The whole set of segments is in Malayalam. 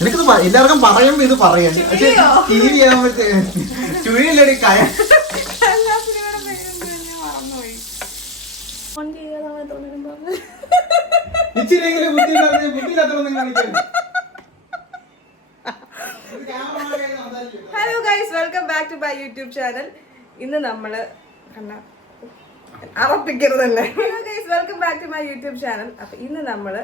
എനിക്കിത് എല്ലാവർക്കും പറയുമ്പോ ഇത് പറയാൻ പക്ഷെ ടി വി ആകുമ്പോഴത്തേ ചുഴിയില്ലടി കയ ഇച്ചിരിയെങ്കിലും ബുദ്ധിയില്ലാത്തതൊന്നും കാണിക്കാൻ. Hello guys, welcome back to my YouTube channel. ഇന്ന് നമ്മള് അറപ്പിക്കരുതല്ലേ. Hello guys, welcome back to my YouTube channel. അപ്പൊ ഇന്ന് നമ്മള്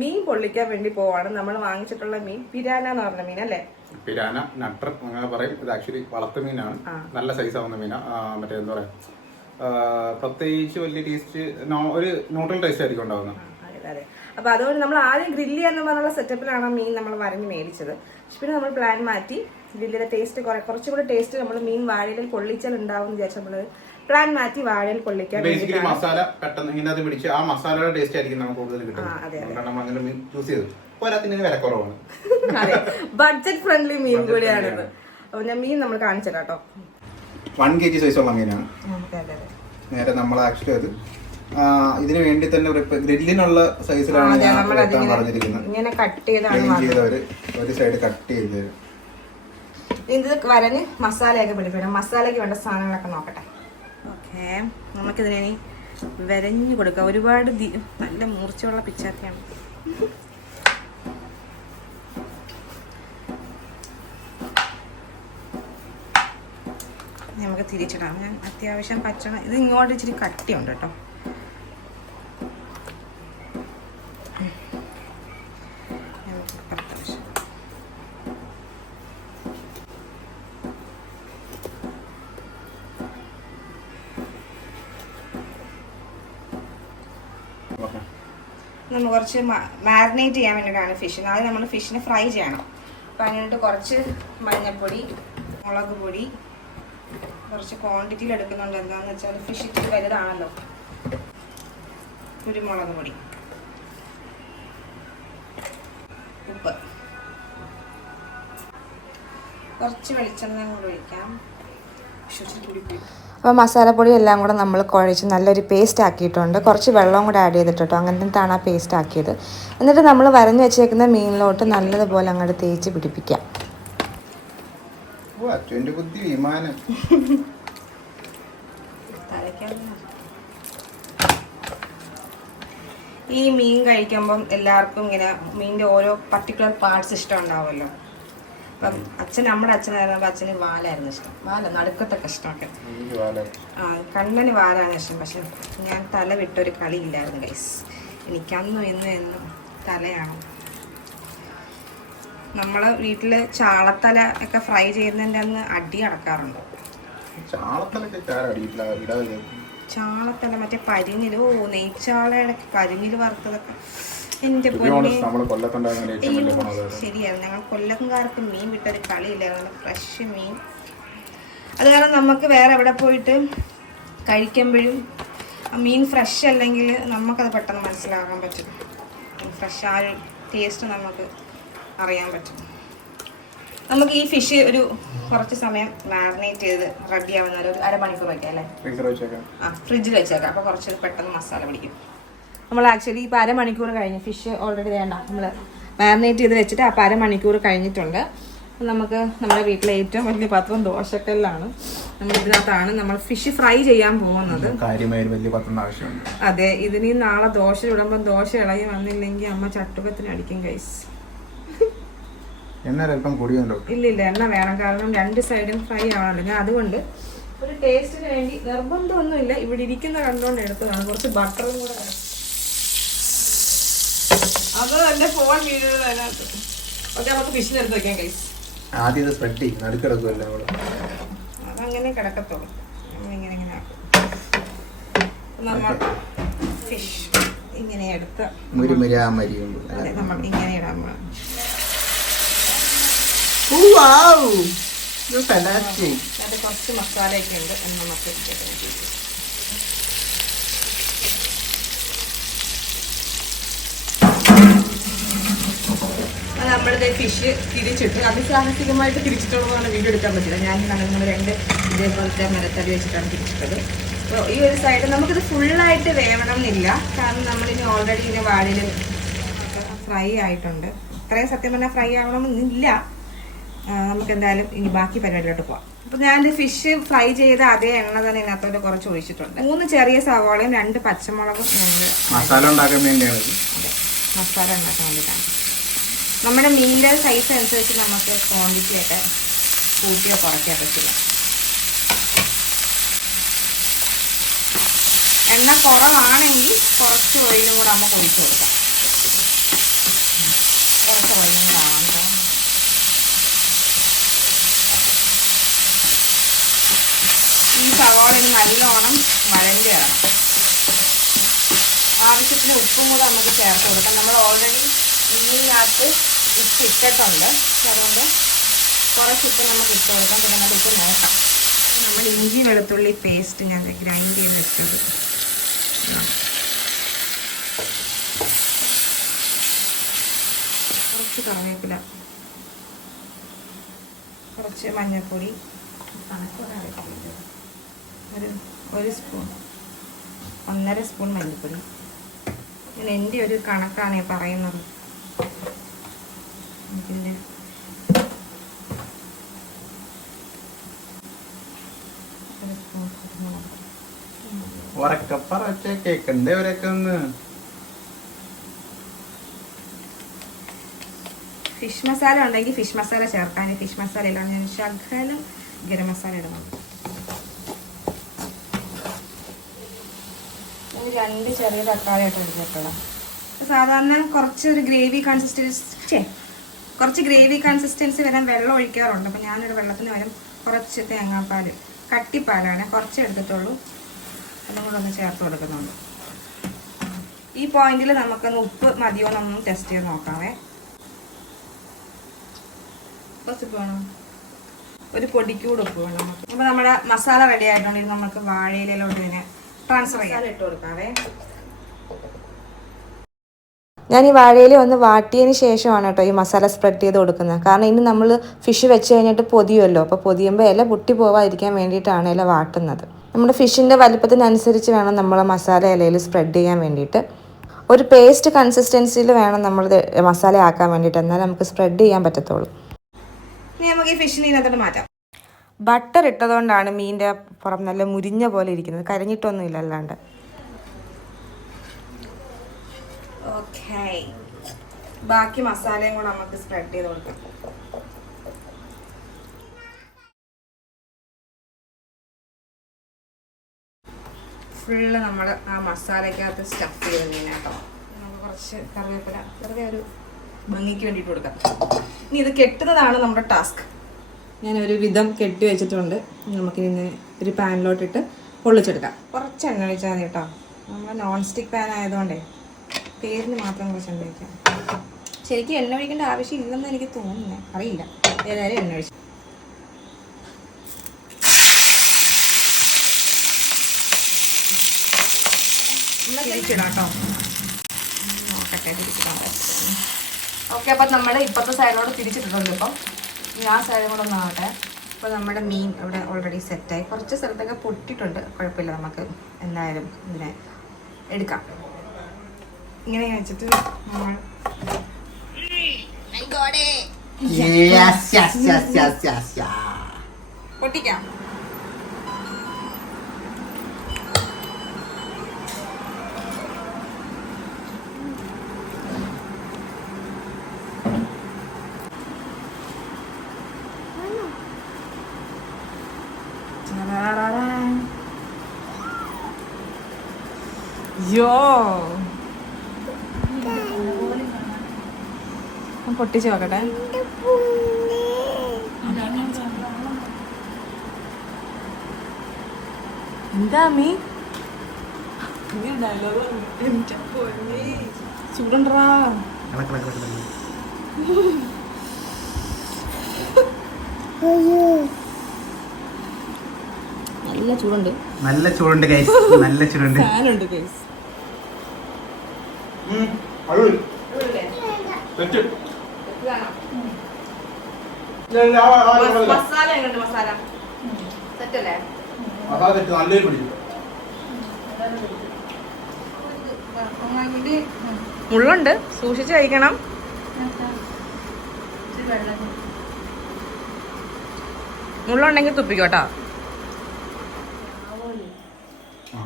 മീൻ പൊള്ളിക്കാൻ വേണ്ടി പോവാണ്. നമ്മൾ വാങ്ങിച്ചിട്ടുള്ള മീൻ പിരാന എന്ന് പറഞ്ഞ മീൻ അല്ലേ? പിരാന, നട്ടർ അങ്ങനെ പറയും. ഇത് ആക്ച്വലി വളർത്തു മീനാണ്. നല്ല സൈസ് ആവുന്ന മീനാ. മറ്റേ എന്താ പറയാ, പ്രത്യേകിച്ച് വലിയ ടേസ്റ്റ്, ഒരു ന്യൂട്രൽ ടേസ്റ്റ് ആയിരിക്കും ഉണ്ടാവുന്നത്. അപ്പൊ അതുകൊണ്ട് നമ്മൾ ആദ്യം ഗ്രില്ല് ചെയ്യാന്ന് പറഞ്ഞുള്ള സെറ്റപ്പിലാണ് മീൻ നമ്മൾ വരഞ്ഞ് മേടിച്ചത്. പക്ഷെ പിന്നെ നമ്മൾ പ്ലാൻ മാറ്റി ഗ്രില്ലിലെ ടേസ്റ്റ് കുറച്ചുകൂടി ടേസ്റ്റ് നമ്മൾ മീൻ വാഴയിൽ പൊള്ളിച്ചാൽ ഉണ്ടാവും എന്ന് വിചാരിച്ചു നമ്മൾ പ്ലാൻ മാറ്റി വാഴയിൽ പൊള്ളിക്കാൻ മസാല പെട്ടെന്ന് ഇങ്ങനെ പിടിച്ച് ആ മസാലയുടെ ടേസ്റ്റ് ആയിരിക്കും നമുക്ക് കൂടുതൽ കിട്ടുന്നത്. അതെ, ബഡ്ജറ്റ് ഫ്രണ്ട്ലി മീൻ കൂടിയാണിത്. അപ്പൊ ഞാൻ മീൻ നമ്മൾ കാണിച്ചു കേട്ടോ. 1 kg സൈസുള്ള മീനാണ്. നേരെ നമ്മൾ ആക്ച്വലി അത് ഇതിന് വേണ്ടി തന്നെ ഗ്രില്ലിനുള്ള സൈസിലാണ് പറഞ്ഞിരിക്കുന്നത്. ഒരു സൈഡ് കട്ട് ചെയ്ത് ഇത് വരഞ്ഞ് മസാലയൊക്കെ പിടിപ്പിക്കണം. മസാലയ്ക്ക് വേണ്ട സാധനങ്ങളൊക്കെ നോക്കട്ടെ. ഓക്കെ, നമുക്കിതിനെ വരഞ്ഞു കൊടുക്കാം. ഒരുപാട് നല്ല മൂർച്ചയുള്ള പിച്ചാത്തിയാണ്. നമുക്ക് തിരിച്ചിടാം. ഞാൻ അത്യാവശ്യം പച്ചണം. ഇത് ഇങ്ങോട്ട് ഇച്ചിരി കട്ടിയുണ്ട് കേട്ടോ. നമ്മൾ കുറച്ച് മാരിനേറ്റ് ചെയ്യാൻ വേണ്ടിയിട്ടാണ് ഫിഷിന്. ആദ്യം നമ്മൾ ഫിഷിനെ ഫ്രൈ ചെയ്യണം. അപ്പം അതിനായിട്ട് കുറച്ച് മഞ്ഞൾപ്പൊടി, മുളക് പൊടി, കുറച്ച് ക്വാണ്ടിറ്റിയിൽ എടുക്കുന്നുണ്ട്. എന്താണെന്ന് വെച്ചാൽ ഫിഷ് ഇത്തിരി വലുതാണല്ലോ. കുരുമുളക് പൊടി, ഉപ്പ്, കുറച്ച് വെളിച്ചെണ്ണ കൂടെ ഒഴിക്കാം. അപ്പോൾ മസാലപ്പൊടി എല്ലാം കൂടെ നമ്മൾ കുഴച്ച് നല്ലൊരു പേസ്റ്റ് ആക്കിയിട്ടുണ്ട്. കുറച്ച് വെള്ളം കൂടെ ആഡ് ചെയ്തിട്ടോ. അങ്ങനത്താണ് ആ പേസ്റ്റ് ആക്കിയത്. എന്നിട്ട് നമ്മൾ വരഞ്ഞു വെച്ചേക്കുന്ന മീനിലോട്ട് നല്ലതുപോലെ അങ്ങോട്ട് തേച്ച് പിടിപ്പിക്കാം. ഈ മീൻ കഴിക്കുമ്പം എല്ലാവർക്കും ഇങ്ങനെ മീനിൻ്റെ ഓരോ പർട്ടിക്കുലർ പാർട്സ് ഇഷ്ടം ഉണ്ടാവുമല്ലോ. അപ്പം നമ്മുടെ അച്ഛനായിരുന്നപ്പോൾ അച്ഛന് വാലായിരുന്നു ഇഷ്ടം. നടുക്കത്തൊക്കെ ഇഷ്ടമൊക്കെ. കണ്ണന് വാലാണ് ഇഷ്ടം. പക്ഷെ ഞാൻ തല വിട്ടൊരു കളിയില്ലായിരുന്നു ഗൈസ്. എനിക്കന്നും എന്നും തലയാണ്. നമ്മള് വീട്ടില് ചാളത്തല ഒക്കെ ഫ്രൈ ചെയ്യുന്നതിൻ്റെ അന്ന് അടി അടക്കാറുണ്ട്. ചാളത്തല മറ്റേ പരിഞ്ഞിലോ, നെയ്ച്ചാളയുടെ പരിഞ്ഞില് വറുത്തതൊക്കെ എന്റെ പൊന്നെ. ശരിയാണ്, ഞങ്ങൾ കൊല്ലംകാർക്ക് മീൻ വിട്ടൊരു കളിയില്ലായിരുന്നു. ഫ്രഷ് മീൻ. അത് കാരണം നമുക്ക് വേറെ എവിടെ പോയിട്ട് കഴിക്കുമ്പോഴും മീൻ ഫ്രഷ് അല്ലെങ്കിൽ നമുക്കത് പെട്ടെന്ന് മനസ്സിലാക്കാൻ പറ്റും. ഫ്രഷ് ആ ഒരു ടേസ്റ്റ് നമുക്ക് അറിയാൻ പറ്റും. നമുക്ക് ഈ ഫിഷ് ഒരു കുറച്ച് സമയം മാരിനേറ്റ് ചെയ്ത് റെഡി ആവുന്ന ഒരു അരമണിക്കൂർ വയ്ക്കാം അല്ലേ? ഫ്രിഡ്ജിൽ വെച്ചേക്കാം. അപ്പോൾ കുറച്ച് പെട്ടെന്ന് മസാല പിടിക്കും. നമ്മൾ ആക്ച്വലി ഇപ്പോൾ അരമണിക്കൂർ കഴിഞ്ഞ് ഫിഷ് ഓൾറെഡി വേണ്ട നമ്മൾ മാരിനേറ്റ് ചെയ്ത് വെച്ചിട്ട് അപ്പോൾ അരമണിക്കൂർ കഴിഞ്ഞിട്ടുണ്ട്. നമുക്ക് നമ്മുടെ വീട്ടിലെ ഏറ്റവും വലിയ പാത്രം ദോശക്കല്ലാണ്. നമ്മൾ ഇതിനകത്താണ് നമ്മൾ ഫിഷ് ഫ്രൈ ചെയ്യാൻ പോകുന്നത്. അതെ, ഇതിന് നാളെ ദോശ ചുടുമ്പോൾ ദോശ ഇളകി വന്നില്ലെങ്കിൽ അമ്മ ചട്ടുകത്തിന് അടിക്കും ഗൈസ്. ഇല്ല, എണ്ണ വേണം. കാരണം 2 സൈഡും ഫ്രൈ ആവണല്ലോ. ഞാൻ അതുകൊണ്ട് ഒരു ടേസ്റ്റിന് വേണ്ടി നിർബന്ധമൊന്നുമില്ല. ഇവിടെ ഇരിക്കുന്ന കണ്ടുകൊണ്ട് എടുത്തതാണ്. കുറച്ച് ബട്ടറും കൂടെ. അത് എന്റെ ഫോൺ വീഴുന്നത് അതിനകത്ത്. ഓക്കെ, നമുക്ക് ഫിഷിന് എടുത്ത് വെക്കാം ഗൈസ്. അതങ്ങനെ കിടക്കത്തുള്ളൂ. ഇങ്ങനെ നമ്മൾ ഫിഷ് ഇങ്ങനെ എടുത്ത് നമ്മൾ ഇങ്ങനെ ഇടാൻ പോകണം. അത് കുറച്ച് മസാലയൊക്കെ ഉണ്ട് എന്ന് നമുക്ക് നമ്മളിത് ഫിഷ് തിരിച്ചിട്ട് അതിസാഹസികമായിട്ട് തിരിച്ചിട്ടുള്ളതാണ്. വീഡിയോ എടുക്കാൻ പറ്റില്ല. ഞാൻ നമ്മൾ 2 ഇതേപോലത്തെ മരത്തടി വെച്ചിട്ടാണ് തിരിച്ചിട്ടത്. അപ്പോൾ ഈ ഒരു സൈഡ് നമുക്കിത് ഫുള്ളായിട്ട് വേവണം എന്നില്ല. കാരണം നമ്മളിനി ഓൾറെഡി ഇതിൻ്റെ വാഴയിൽ ഫ്രൈ ആയിട്ടുണ്ട്. ഇത്രയും സത്യം പറഞ്ഞാൽ ഫ്രൈ ആവണമെന്നില്ല. നമുക്ക് എന്തായാലും ഇനി ബാക്കി പരിപാടിയിലോട്ട് പോവാം. അപ്പോൾ ഞാൻ ഫിഷ് ഫ്രൈ ചെയ്ത അതേ എണ്ണ തന്നെ ഇതിനകത്തോട്ട് കുറച്ച് ഒഴിച്ചിട്ടുണ്ട്. 3 ചെറിയ സവാളയും 2 പച്ചമുളകും മസാല ഉണ്ടാക്കാൻ വേണ്ടിയാണ്. മസാല ഉണ്ടാക്കാൻ വേണ്ടിയിട്ടാണ്. നമ്മുടെ മീനിൻ്റെ സൈസ് അനുസരിച്ച് നമുക്ക് ക്വാണ്ടിറ്റി ഒക്കെ കൂട്ടിയോ കുറയ്ക്കുകയൊക്കെ ചെയ്യാം. എണ്ണ കുറവാണെങ്കിൽ കുറച്ച് ഓയിലും കൂടെ നമുക്ക് ഒഴിച്ചു കൊടുക്കാം. കുറച്ച് ഓയിലും കൂടെ ആവാം. ഈ സവാള നല്ലോണം വഴഞ്ഞ് വരണം. ആവശ്യത്തിന് ഉപ്പും കൂടെ നമുക്ക് ചേർത്ത് കൊടുക്കാം. നമ്മൾ ഓൾറെഡി മീനിനകത്ത് ഉപ്പ് ഇട്ടിട്ടുണ്ട്. അതുകൊണ്ട് കുറച്ച് ഉപ്പ് നമുക്ക് ഇട്ട് കൊടുക്കാം. പിന്നെ നമുക്ക് ഉപ്പ് നോക്കാം. നമ്മൾ ഇഞ്ചി വെളുത്തുള്ളി പേസ്റ്റ് ഞാൻ ഗ്രൈൻഡ് ചെയ്ത് വെച്ചത്. കുറച്ച് കറിവേപ്പില, കുറച്ച് മഞ്ഞൾപ്പൊടി, ഒരു സ്പൂൺ, 1.5 സ്പൂൺ മല്ലിപ്പൊടി. ഞാൻ എൻ്റെ ഒരു കണക്കാണ് പറയുന്നത്. ഇതിൻ്റെ ഫിഷ് മസാല ഉണ്ടെങ്കിൽ ഫിഷ് മസാല ചേർക്കാൻ. ഫിഷ് മസാല ഇല്ല, ഞാൻ ശകലം ഗരം മസാല ഇടുന്നുണ്ട്. 2 ചെറിയ തക്കാളിയായിട്ട് എടുത്തിട്ടുള്ള. സാധാരണ കുറച്ചൊരു ഗ്രേവി കൺസിസ്റ്റൻസി വരാൻ വെള്ളം ഒഴിക്കാറുണ്ട്. അപ്പം ഞാനൊരു വെള്ളത്തിന് പകരം കുറച്ച് തേങ്ങാപ്പാൽ, കട്ടിപ്പാലാണ് കുറച്ച് എടുത്തിട്ടുള്ളൂ. അതും കൂടെ ഒന്ന് ചേർത്ത് കൊടുക്കുന്നുണ്ട്. ഈ പോയിന്റിൽ നമുക്കൊന്ന് ഉപ്പ് മതിയോ എന്നൊന്നും ടെസ്റ്റ് ചെയ്ത് നോക്കാവേ. കുറച്ച് ഉപ്പ് വേണം, ഒരു പൊടിക്കൂടെ ഉപ്പ് വേണം. അപ്പോൾ നമ്മുടെ മസാല റെഡി ആയിട്ടുണ്ടെങ്കിൽ നമുക്ക് വാഴയിലോട്ട് ഇതിനെ ട്രാൻസ്ഫർ ചെയ്യാൻ ഇട്ട് കൊടുക്കാവേ. ഞാൻ ഈ വാഴയില ഒന്ന് വാട്ടിയതിന് ശേഷമാണ് കേട്ടോ ഈ മസാല സ്പ്രെഡ് ചെയ്ത് കൊടുക്കുന്നത്. കാരണം ഇനി നമ്മൾ ഫിഷ് വെച്ച് കഴിഞ്ഞിട്ട് പൊതിയുമല്ലോ. അപ്പോൾ പൊതിയുമ്പോൾ ഇല പൊട്ടി പോവാതിരിക്കാൻ വേണ്ടിയിട്ടാണ് ഇല വാട്ടുന്നത്. നമ്മുടെ ഫിഷിൻ്റെ വലിപ്പത്തിനനുസരിച്ച് വേണം നമ്മൾ മസാല ഇലയിൽ സ്പ്രെഡ് ചെയ്യാൻ വേണ്ടിയിട്ട്. ഒരു പേസ്റ്റ് കൺസിസ്റ്റൻസിയിൽ വേണം നമ്മൾ മസാല ആക്കാൻ വേണ്ടിയിട്ട്. എന്നാൽ നമുക്ക് സ്പ്രെഡ് ചെയ്യാൻ പറ്റത്തുള്ളൂ. ഇനി നമുക്ക് ഈ ഫിഷിനെ ഇതിനകത്തോട്ട് മാറ്റാം. ബട്ടർ ഇട്ടതുകൊണ്ടാണ് മീനിൻ്റെ പുറം നല്ല മുരിഞ്ഞ പോലെ ഇരിക്കുന്നത്. കരിഞ്ഞിട്ടൊന്നുമില്ല അല്ലാണ്ട്. ഓക്കേ, ബാക്കി മസാലയും കൂടെ നമുക്ക് സ്പ്രെഡ് ചെയ്ത് കൊടുക്കാം. ഫുള്ള് നമ്മൾ ആ മസാലയ്ക്കകത്ത് സ്റ്റഫ് ചെയ്ത് കേട്ടോ. നമുക്ക് കുറച്ച് കറിവേപ്പില വെറുതെ ഒരു ഭംഗിക്ക് വേണ്ടിയിട്ട് കൊടുക്കാം. ഇനി ഇത് കെട്ടുന്നതാണ് നമ്മുടെ ടാസ്ക്. ഞാനൊരു വിധം കെട്ടി വെച്ചിട്ടുണ്ട്. നമുക്കിനി ഒരു പാനിലോട്ടിട്ട് പൊള്ളിച്ചെടുക്കാം. കുറച്ച് എണ്ണ ഒഴിച്ചാൽ മതി കേട്ടോ. നമ്മൾ നോൺ സ്റ്റിക്ക് പാൻ ആയതുകൊണ്ടേ പേരിന് മാത്രം കുറച്ച് എണ്ണ ഒഴിക്കാം. ശരിക്കും എണ്ണ ഒഴിക്കേണ്ട ആവശ്യം ഇല്ലെന്ന് എനിക്ക് തോന്നുന്നേ, അറിയില്ല. ഏതായാലും എണ്ണ ഒഴിച്ചു. തിരിച്ചിടാം കേട്ടോ. നോക്കട്ടെ, തിരിച്ചിടാൻ പറ്റും. ഓക്കെ, അപ്പം നമ്മൾ ഇപ്പോഴത്തെ സൈഡിലോട്ട് തിരിച്ചിട്ടിട്ടുണ്ട്. ഇപ്പം ഇനി ആ സൈഡും കൂടെ ഒന്ന് ആവട്ടെ. അപ്പോൾ നമ്മുടെ മീൻ ഇവിടെ ഓൾറെഡി സെറ്റായി. കുറച്ച് സ്ഥലത്തൊക്കെ പൊട്ടിയിട്ടുണ്ട്, കുഴപ്പമില്ല. നമുക്ക് എന്തായാലും ഇതിനെ എടുക്കാം. ഇങ്ങനെ വെച്ചിട്ട് നമ്മൾ പൊട്ടിക്കാം. പൊട്ടിച്ച് നോക്കട്ടെ. എന്താ മീ ചൂടണ്ടാ? നല്ല ചൂടുണ്ട്, നല്ല ചൂടുണ്ട് ഗൈസ്, നല്ല ചൂടുണ്ട്. ഫാനുണ്ട് ഗൈസ്. മസാല എങ്ങനെയുണ്ട്? മസാല സെറ്റല്ലേ? മുള്ളുണ്ട്, സൂക്ഷിച്ച് കഴിക്കണം. മുള്ളുണ്ടെങ്കിൽ തുപ്പിക്കോട്ടോ.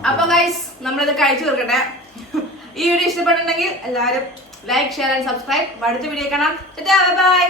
അപ്പൊ ഗൈസ് നമ്മളിത് കഴിച്ചു തീർക്കട്ടെ. ഈ വീഡിയോ ഇഷ്ടപ്പെട്ടിട്ടുണ്ടെങ്കിൽ എല്ലാവരും ലൈക്ക്, ഷെയർ ആൻഡ് സബ്സ്ക്രൈബ്. അടുത്ത വീഡിയോ കാണാം. ബൈ.